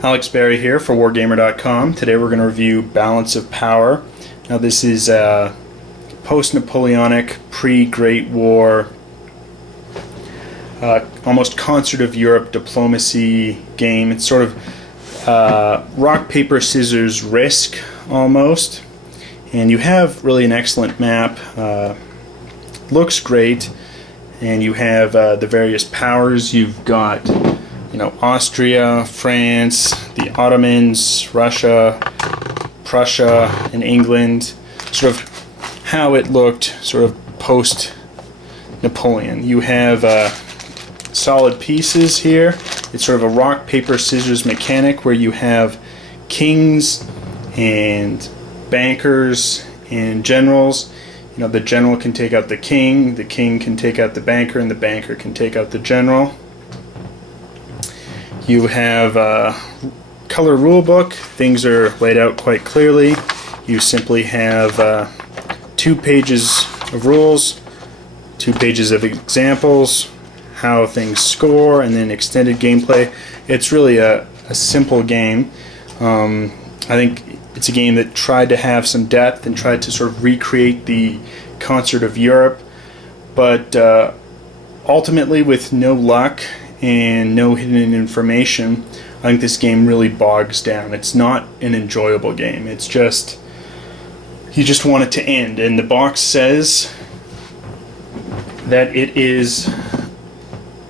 Alex Berry here for Wargamer.com. Today we're going to review Balance of Power. Now this is a post-Napoleonic, pre-Great War, almost concert of Europe diplomacy game. It's sort of rock, paper, scissors, risk almost. And you have really an excellent map. Looks great. And you have the various powers. You've got Austria, France, the Ottomans, Russia, Prussia, and England. Sort of how it looked sort of post-Napoleon. You have solid pieces here. It's sort of a rock, paper, scissors mechanic where you have kings and bankers and generals. The general can take out the king can take out the banker, and the banker can take out the general. You have a color rulebook. Things are laid out quite clearly. You simply have 2 pages of rules, 2 pages of examples, how things score, and then extended gameplay. It's really a simple game. I think it's a game that tried to have some depth and tried to sort of recreate the concert of Europe, but ultimately, with no luck and no hidden information, I think this game really bogs down. It's not an enjoyable game. It's just, you just want it to end. And the box says that it is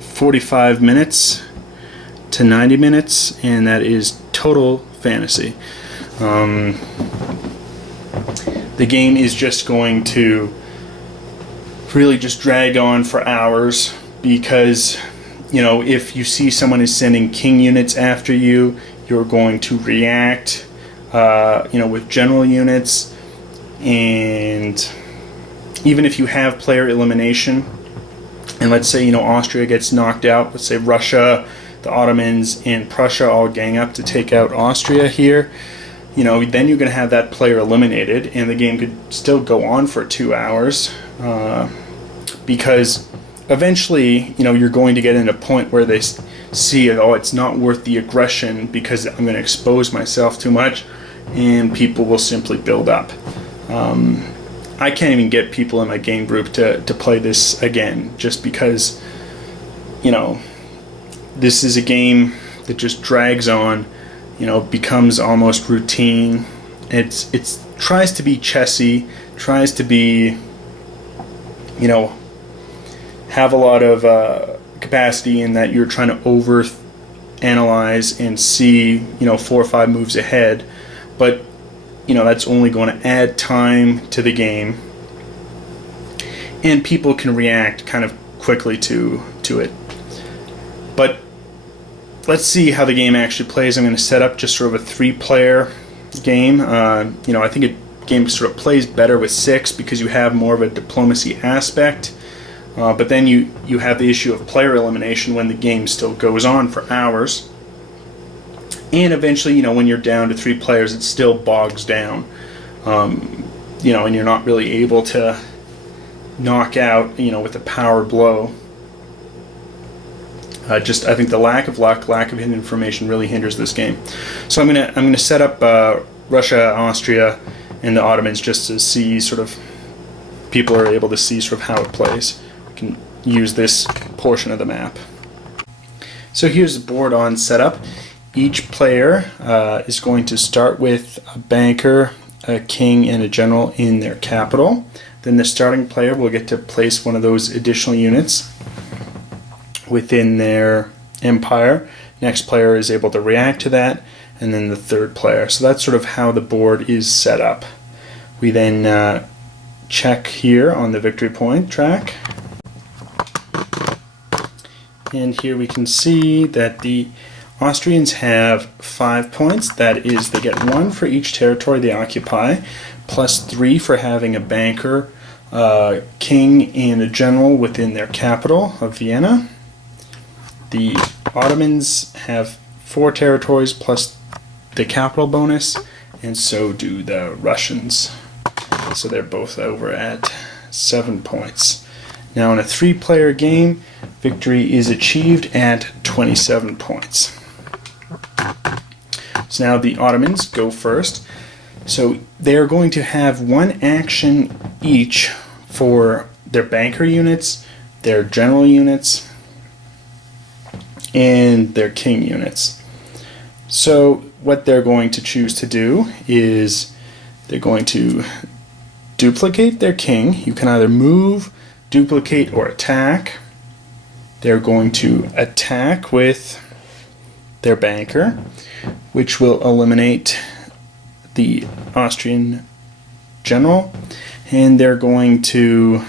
45 minutes to 90 minutes, and that is total fantasy. The game is just going to really just drag on for hours because if you see someone is sending king units after you, you're going to react with general units. And even if you have player elimination, and let's say Austria gets knocked out, let's say Russia, the Ottomans, and Prussia all gang up to take out Austria here, then you're going to have that player eliminated, and the game could still go on for 2 hours because eventually, you're going to get in a point where they see, it's not worth the aggression because I'm going to expose myself too much, and people will simply build up. I can't even get people in my game group to play this again just because, this is a game that just drags on, becomes almost routine. It tries to be chessy, tries to be, have a lot of capacity in that you're trying to over-analyze and see, 4 or 5 moves ahead, but, that's only going to add time to the game, and people can react kind of quickly to it. But let's see how the game actually plays. I'm going to set up just sort of a 3-player game. I think a game sort of plays better with 6 because you have more of a diplomacy aspect. But then you have the issue of player elimination when the game still goes on for hours. And eventually, when you're down to 3 players, it still bogs down. And you're not really able to knock out, with a power blow. I think the lack of luck, lack of hidden information really hinders this game. So I'm gonna set up Russia, Austria, and the Ottomans just to see sort of people are able to see sort of how it plays. You can use this portion of the map. So here's the board on setup. Each player is going to start with a banker, a king, and a general in their capital. Then the starting player will get to place one of those additional units within their empire. Next player is able to react to that, and then the third player. So that's sort of how the board is set up. We then check here on the victory point track, and here we can see that the Austrians have 5 points. That is, they get 1 for each territory they occupy, plus 3 for having a banker, king, and a general within their capital of Vienna. The Ottomans have 4 territories plus the capital bonus, and so do the Russians. So they're both over at 7 points. Now in a 3-player game, victory is achieved at 27 points. So now the Ottomans go first. So they are going to have one action each for their banker units, their general units, and their king units. So what they're going to choose to do is they're going to duplicate their king. You can either move, duplicate, or attack. They're going to attack with their banker, which will eliminate the Austrian general, and they're going to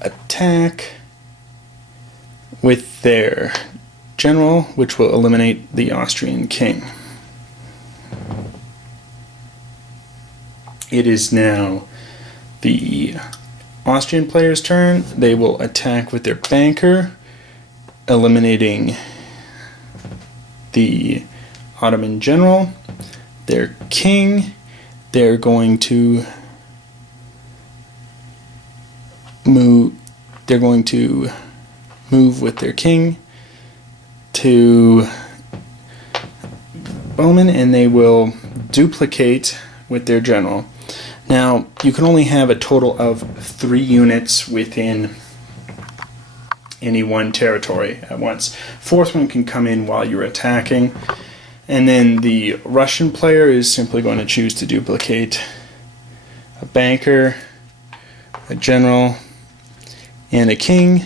attack with their general, which will eliminate the Austrian king. It is now the Austrian player's turn. They will attack with their banker, eliminating the Ottoman general. Their king, they're going to move. They're going to move with their king to Bowman, and they will duplicate with their general. Now, you can only have a total of 3 units within any one territory at once. 4th one can come in while you're attacking. And then the Russian player is simply going to choose to duplicate a banker, a general, and a king.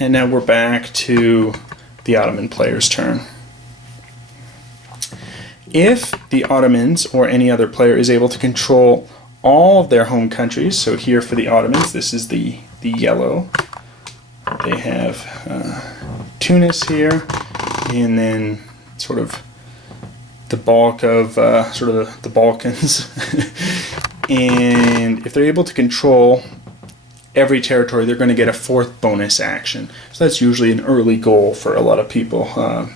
And now we're back to the Ottoman player's turn. If the Ottomans or any other player is able to control all of their home countries, so here for the Ottomans, this is the yellow. They have Tunis here, and then sort of the bulk of the Balkans. And if they're able to control every territory, they're going to get a 4th bonus action. So that's usually an early goal for a lot of people.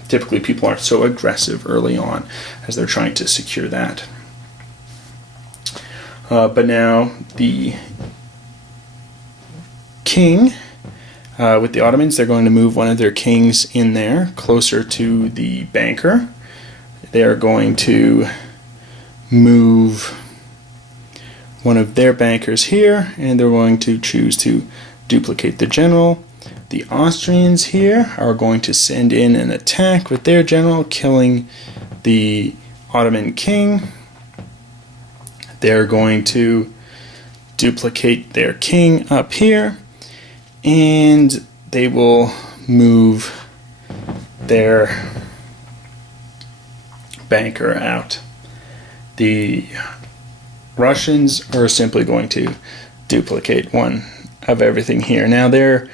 Typically people aren't so aggressive early on as they're trying to secure that. But now the king, with the Ottomans, they're going to move one of their kings in there, closer to the banker. They are going to move one of their bankers here, and they're going to choose to duplicate the general. The Austrians here are going to send in an attack with their general, killing the Ottoman king. They're going to duplicate their king up here, and they will move their banker out. The Russians are simply going to duplicate one of everything here. Now they're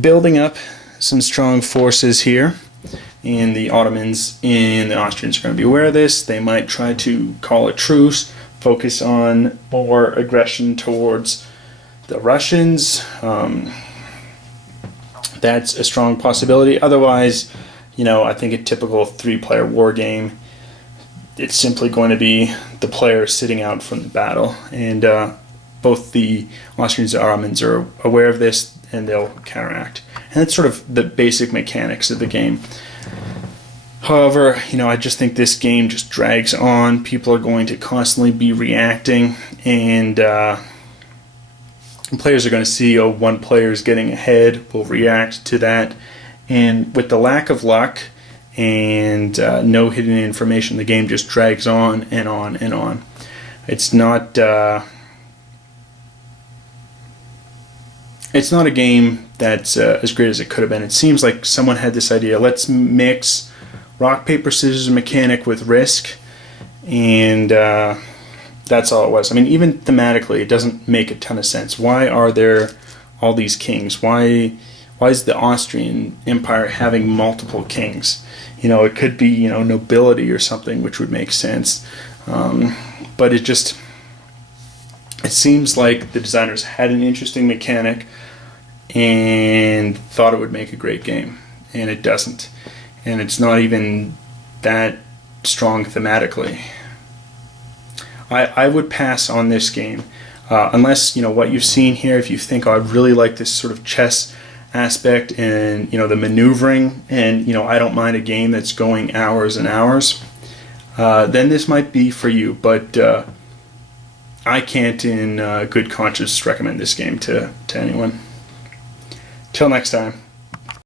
building up some strong forces here, and the Ottomans and the Austrians are going to be aware of this. They might try to call a truce, focus on more aggression towards the Russians. That's a strong possibility. Otherwise, I think a typical 3-player war game, it's simply going to be the player sitting out from the battle, and both the Austrians and Ottomans are aware of this, and they'll counteract. And that's sort of the basic mechanics of the game. However, I just think this game just drags on. People are going to constantly be reacting, and players are going to see, one player is getting ahead, will react to that. And with the lack of luck and no hidden information, the game just drags on and on and on. It's not a game that's as great as it could have been. It seems like someone had this idea, let's mix rock, paper, scissors mechanic with risk, and that's all it was. I mean, even thematically, it doesn't make a ton of sense. Why are there all these kings? Why is the Austrian Empire having multiple kings? It could be, nobility or something, which would make sense. But it seems like the designers had an interesting mechanic and thought it would make a great game, and it doesn't. And it's not even that strong thematically. I would pass on this game unless, what you've seen here, if you think, I really like this sort of chess aspect and the maneuvering, and I don't mind a game that's going hours and hours, then this might be for you. But I can't in good conscience recommend this game to anyone. Till next time.